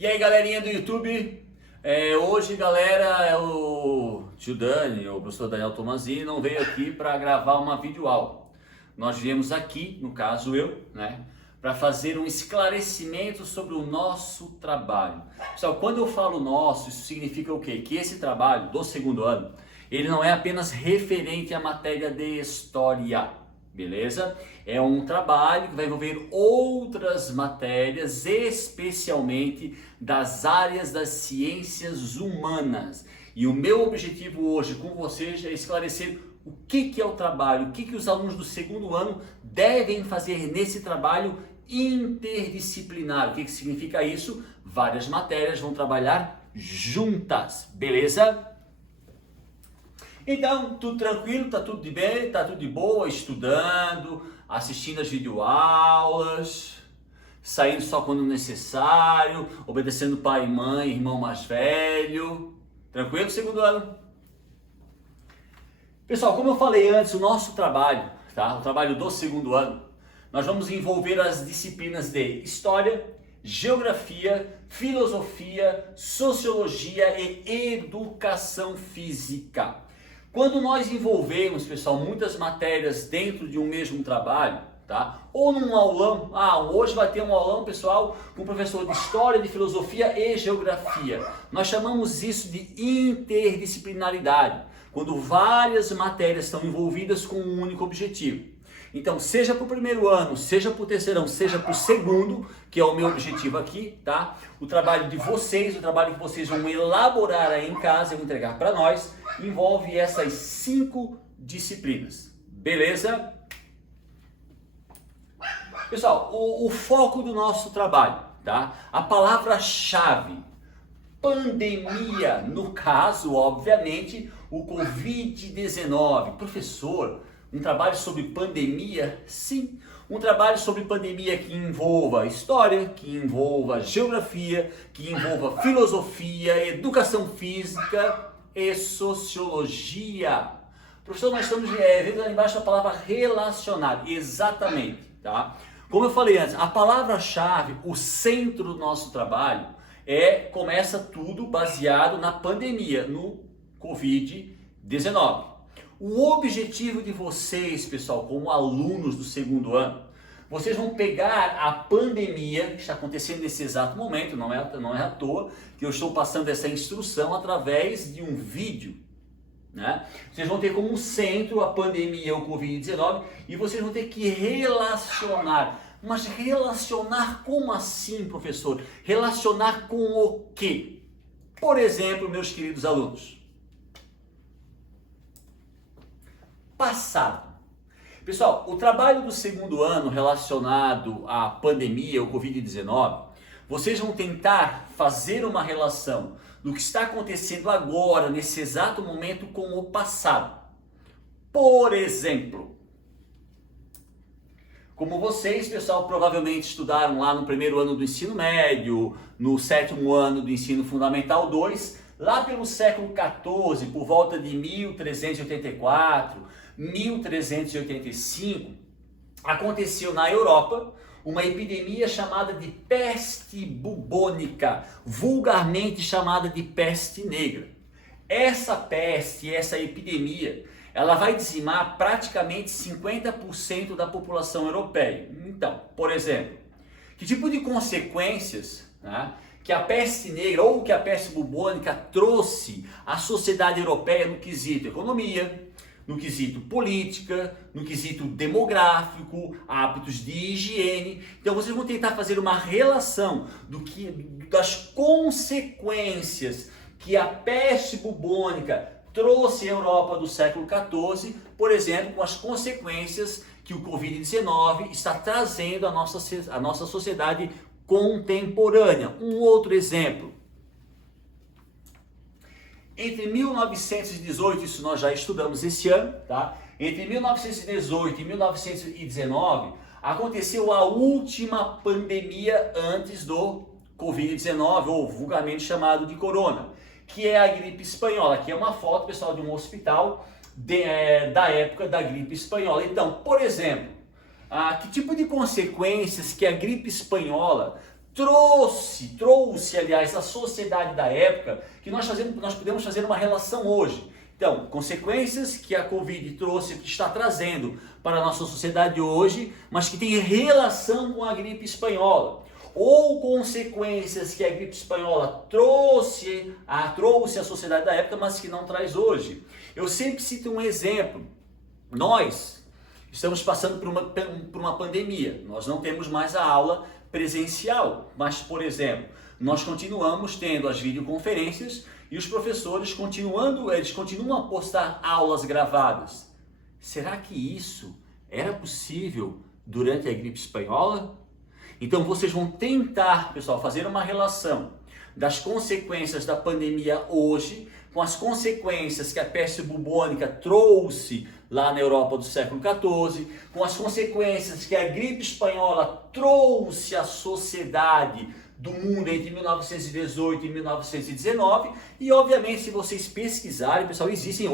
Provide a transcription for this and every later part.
E aí, galerinha do YouTube, hoje, galera, é o tio Dani, o professor Daniel Tomazini, não veio aqui para gravar uma videoaula. Nós viemos aqui, no caso eu, né, para fazer um esclarecimento sobre o nosso trabalho. Pessoal, quando eu falo nosso, isso significa o quê? Que esse trabalho do segundo ano, ele não é apenas referente à matéria de história. Beleza? É um trabalho que vai envolver outras matérias, especialmente das áreas das ciências humanas. E o meu objetivo hoje com vocês é esclarecer o que é o trabalho, o que os alunos do segundo ano devem fazer nesse trabalho interdisciplinar. O que significa isso? Várias matérias vão trabalhar juntas, beleza? Então, tudo tranquilo, tá tudo de bem, tá tudo de boa, estudando, assistindo as videoaulas, saindo só quando necessário, obedecendo pai e mãe, irmão mais velho. Tranquilo, segundo ano? Pessoal, como eu falei antes, o nosso trabalho, tá? O trabalho do segundo ano, nós vamos envolver as disciplinas de História, Geografia, Filosofia, Sociologia e Educação Física. Quando nós envolvemos, pessoal, muitas matérias dentro de um mesmo trabalho, tá? Ou num aulão, hoje vai ter um aulão, pessoal, com o professor de História, de Filosofia e Geografia. Nós chamamos isso de interdisciplinaridade, quando várias matérias estão envolvidas com um único objetivo. Então, seja para o primeiro ano, seja para o terceirão, seja para o segundo, que é o meu objetivo aqui, tá? O trabalho de vocês, o trabalho que vocês vão elaborar aí em casa e vão entregar para nós, envolve essas 5 disciplinas, beleza? Pessoal, o foco do nosso trabalho, tá? A palavra-chave, pandemia, no caso, obviamente, o Covid-19. Professor, um trabalho sobre pandemia? Sim, um trabalho sobre pandemia que envolva história, que envolva geografia, que envolva filosofia, educação física e sociologia. Professor, nós estamos vendo ali embaixo a palavra relacionar, exatamente, tá? Como eu falei antes, a palavra-chave, o centro do nosso trabalho começa tudo baseado na pandemia, no Covid-19. O objetivo de vocês, pessoal, como alunos do segundo ano, vocês vão pegar a pandemia que está acontecendo nesse exato momento, não é à toa que eu estou passando essa instrução através de um vídeo, né? Vocês vão ter como centro a pandemia, o Covid-19, e vocês vão ter que relacionar. Mas relacionar como assim, professor? Relacionar com o quê? Por exemplo, meus queridos alunos, passado. Pessoal, o trabalho do segundo ano relacionado à pandemia, o Covid-19, vocês vão tentar fazer uma relação do que está acontecendo agora, nesse exato momento, com o passado. Por exemplo, como vocês, pessoal, provavelmente estudaram lá no primeiro ano do ensino médio, no 7º ano do ensino fundamental 2, lá pelo século XIV, por volta de 1384, 1385, aconteceu na Europa uma epidemia chamada de peste bubônica, vulgarmente chamada de peste negra. Essa peste, essa epidemia, ela vai dizimar praticamente 50% da população europeia. Então, por exemplo, que tipo de consequências, né, que a peste negra ou que a peste bubônica trouxe à sociedade europeia no quesito economia, no quesito política, no quesito demográfico, hábitos de higiene. Então vocês vão tentar fazer uma relação das consequências que a peste bubônica trouxe à Europa do século XIV, por exemplo, com as consequências que o Covid-19 está trazendo à nossa sociedade contemporânea. Um outro exemplo. Entre 1918, isso nós já estudamos esse ano, tá? Entre 1918 e 1919, aconteceu a última pandemia antes do Covid-19, ou vulgarmente chamado de corona, que é a gripe espanhola. Aqui é uma foto, pessoal, de um hospital da época da gripe espanhola. Então, por exemplo, que tipo de consequências que a gripe espanhola trouxe, aliás, a sociedade da época, que nós podemos fazer uma relação hoje. Então, consequências que a Covid trouxe, que está trazendo para a nossa sociedade hoje, mas que tem relação com a gripe espanhola. Ou consequências que a gripe espanhola trouxe à sociedade da época, mas que não traz hoje. Eu sempre cito um exemplo. Nós estamos passando por uma pandemia. Nós não temos mais a aula presencial, mas, por exemplo, nós continuamos tendo as videoconferências e os professores continuam a postar aulas gravadas. Será que isso era possível durante a gripe espanhola? Então vocês vão tentar, pessoal, fazer uma relação das consequências da pandemia hoje com as consequências que a peste bubônica trouxe lá na Europa do século XIV, com as consequências que a gripe espanhola trouxe à sociedade do mundo entre 1918 e 1919, e obviamente se vocês pesquisarem, pessoal, existem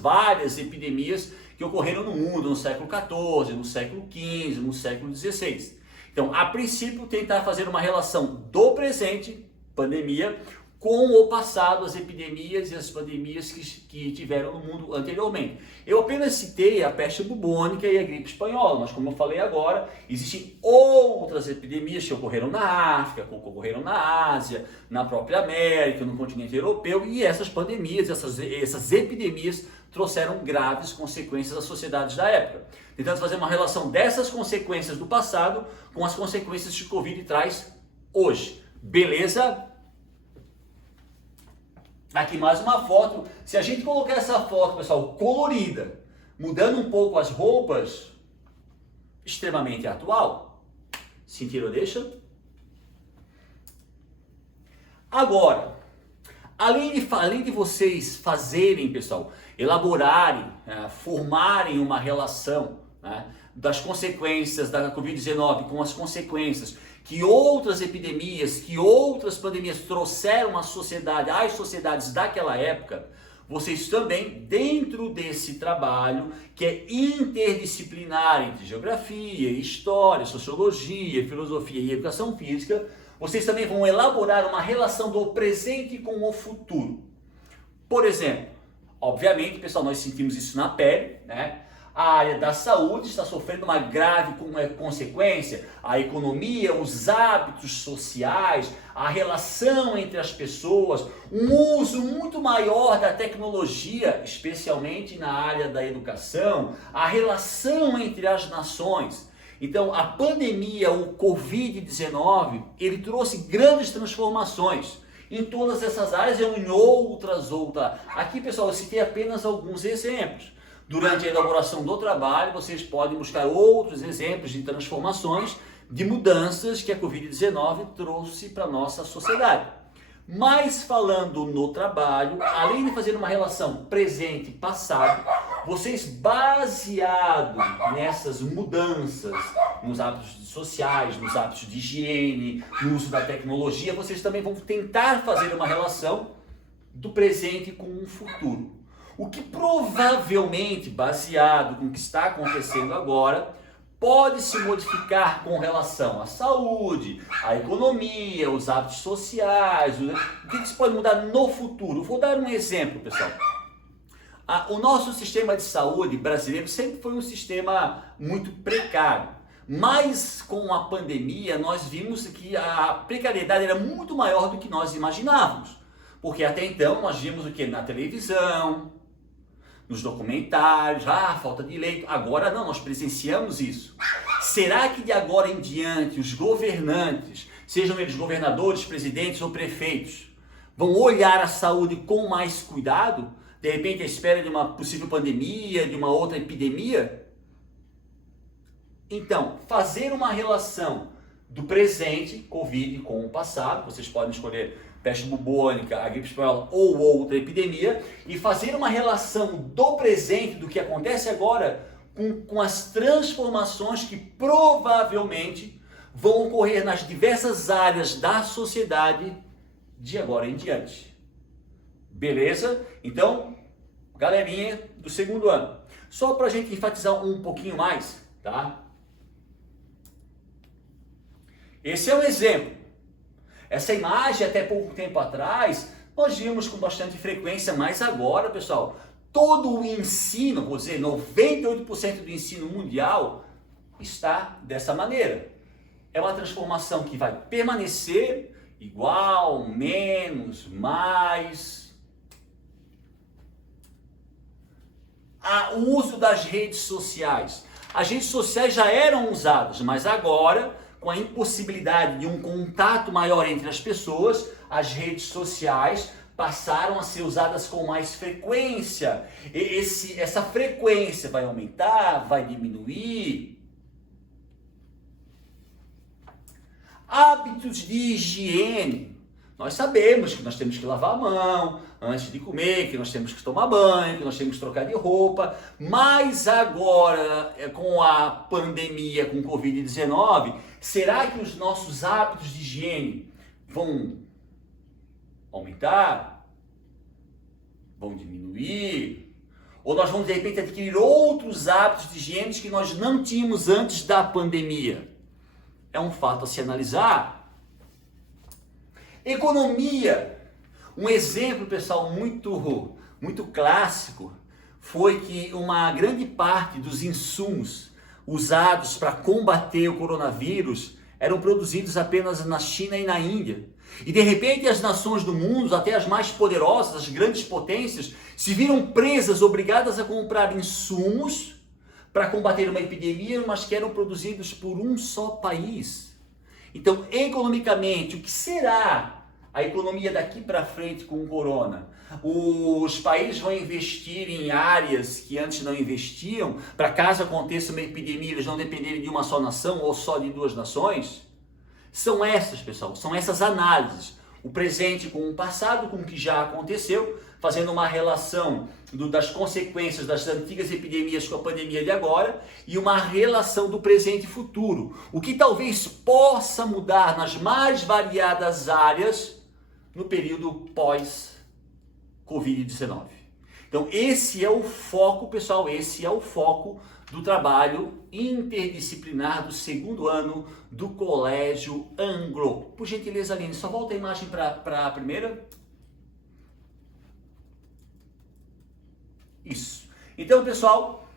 várias epidemias que ocorreram no mundo no século XIV, no século XV, no século XVI. Então, a princípio, tentar fazer uma relação do presente, pandemia, com o passado, as epidemias e as pandemias que tiveram no mundo anteriormente. Eu apenas citei a peste bubônica e a gripe espanhola, mas como eu falei agora, existem outras epidemias que ocorreram na África, que ocorreram na Ásia, na própria América, no continente europeu, e essas pandemias, essas epidemias trouxeram graves consequências às sociedades da época. Tentando fazer uma relação dessas consequências do passado com as consequências que o Covid traz hoje. Beleza? Aqui mais uma foto. Se a gente colocar essa foto, pessoal, colorida, mudando um pouco as roupas, extremamente atual. Sentiram, deixa? Agora, além de vocês fazerem, pessoal, elaborarem, formarem uma relação, né, das consequências da Covid-19 com as consequências que outras epidemias, que outras pandemias trouxeram às sociedades daquela época, vocês também, dentro desse trabalho, que é interdisciplinar entre geografia, história, sociologia, filosofia e educação física, vocês também vão elaborar uma relação do presente com o futuro. Por exemplo, obviamente, pessoal, nós sentimos isso na pele, né? A área da saúde está sofrendo uma grave consequência, a economia, os hábitos sociais, a relação entre as pessoas, um uso muito maior da tecnologia, especialmente na área da educação, a relação entre as nações. Então, a pandemia, o Covid-19, ele trouxe grandes transformações em todas essas áreas e em outras. Aqui, pessoal, eu citei apenas alguns exemplos. Durante a elaboração do trabalho, vocês podem buscar outros exemplos de transformações, de mudanças que a Covid-19 trouxe para a nossa sociedade. Mas falando no trabalho, além de fazer uma relação presente e passado, vocês, baseado nessas mudanças nos hábitos sociais, nos hábitos de higiene, no uso da tecnologia, vocês também vão tentar fazer uma relação do presente com o futuro. O que provavelmente, baseado no que está acontecendo agora, pode se modificar com relação à saúde, à economia, os hábitos sociais, o que se pode mudar no futuro. Vou dar um exemplo, pessoal. O nosso sistema de saúde brasileiro sempre foi um sistema muito precário, mas com a pandemia nós vimos que a precariedade era muito maior do que nós imaginávamos, porque até então nós vimos o que? Na televisão, nos documentários, falta de leito. Agora não, nós presenciamos isso. Será que de agora em diante os governantes, sejam eles governadores, presidentes ou prefeitos, vão olhar a saúde com mais cuidado? De repente, à espera de uma possível pandemia, de uma outra epidemia? Então, fazer uma relação do presente, Covid, com o passado, vocês podem escolher peste bubônica, a gripe espanhola ou outra epidemia, e fazer uma relação do presente, do que acontece agora, com as transformações que provavelmente vão ocorrer nas diversas áreas da sociedade de agora em diante. Beleza? Então, galerinha do segundo ano, só para a gente enfatizar um pouquinho mais, tá? Esse é um exemplo. Essa imagem, até pouco tempo atrás, nós vimos com bastante frequência, mas agora, pessoal, todo o ensino, vou dizer, 98% do ensino mundial está dessa maneira. É uma transformação que vai permanecer igual, menos, mais. O uso das redes sociais. As redes sociais já eram usadas, mas agora, com a impossibilidade de um contato maior entre as pessoas, as redes sociais passaram a ser usadas com mais frequência. Essa frequência vai aumentar, vai diminuir. Hábitos de higiene. Nós sabemos que nós temos que lavar a mão antes de comer, que nós temos que tomar banho, que nós temos que trocar de roupa, mas agora, com a pandemia, com o Covid-19, será que os nossos hábitos de higiene vão aumentar? Vão diminuir? Ou nós vamos, de repente, adquirir outros hábitos de higiene que nós não tínhamos antes da pandemia? É um fato a se analisar. Economia. Um exemplo, pessoal, muito clássico foi que uma grande parte dos insumos usados para combater o coronavírus eram produzidos apenas na China e na Índia. E de repente as nações do mundo, até as mais poderosas, as grandes potências, se viram presas, obrigadas a comprar insumos para combater uma epidemia, mas que eram produzidos por um só país. Então, economicamente, o que será a economia daqui para frente com o corona? Os países vão investir em áreas que antes não investiam, para caso aconteça uma epidemia, eles não dependerem de uma só nação ou só de duas nações? São essas, pessoal, são essas análises. O presente com o passado, com o que já aconteceu, fazendo uma relação das consequências das antigas epidemias com a pandemia de agora e uma relação do presente e futuro. O que talvez possa mudar nas mais variadas áreas no período pós-Covid-19. Então esse é o foco, pessoal, esse é o foco do trabalho interdisciplinar do segundo ano do Colégio Anglo. Por gentileza, Aline, só volta a imagem para a primeira. Isso. Então, pessoal,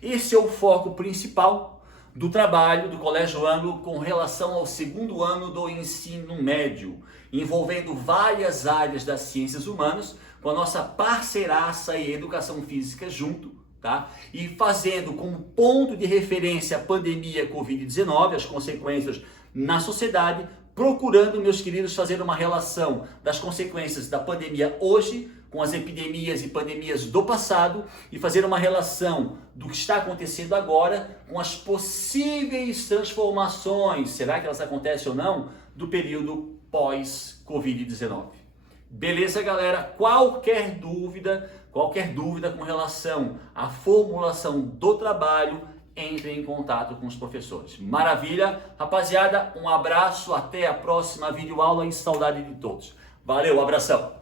esse é o foco principal do trabalho do Colégio Anglo com relação ao segundo ano do ensino médio, envolvendo várias áreas das ciências humanas, com a nossa parceiraça e educação física junto, tá? E fazendo como ponto de referência a pandemia Covid-19, as consequências na sociedade, procurando, meus queridos, fazer uma relação das consequências da pandemia hoje com as epidemias e pandemias do passado e fazer uma relação do que está acontecendo agora com as possíveis transformações, será que elas acontecem ou não, do período pós-Covid-19. Beleza, galera? Qualquer dúvida com relação à formulação do trabalho, entre em contato com os professores. Maravilha? Rapaziada, um abraço, até a próxima videoaula e saudade de todos. Valeu, abração!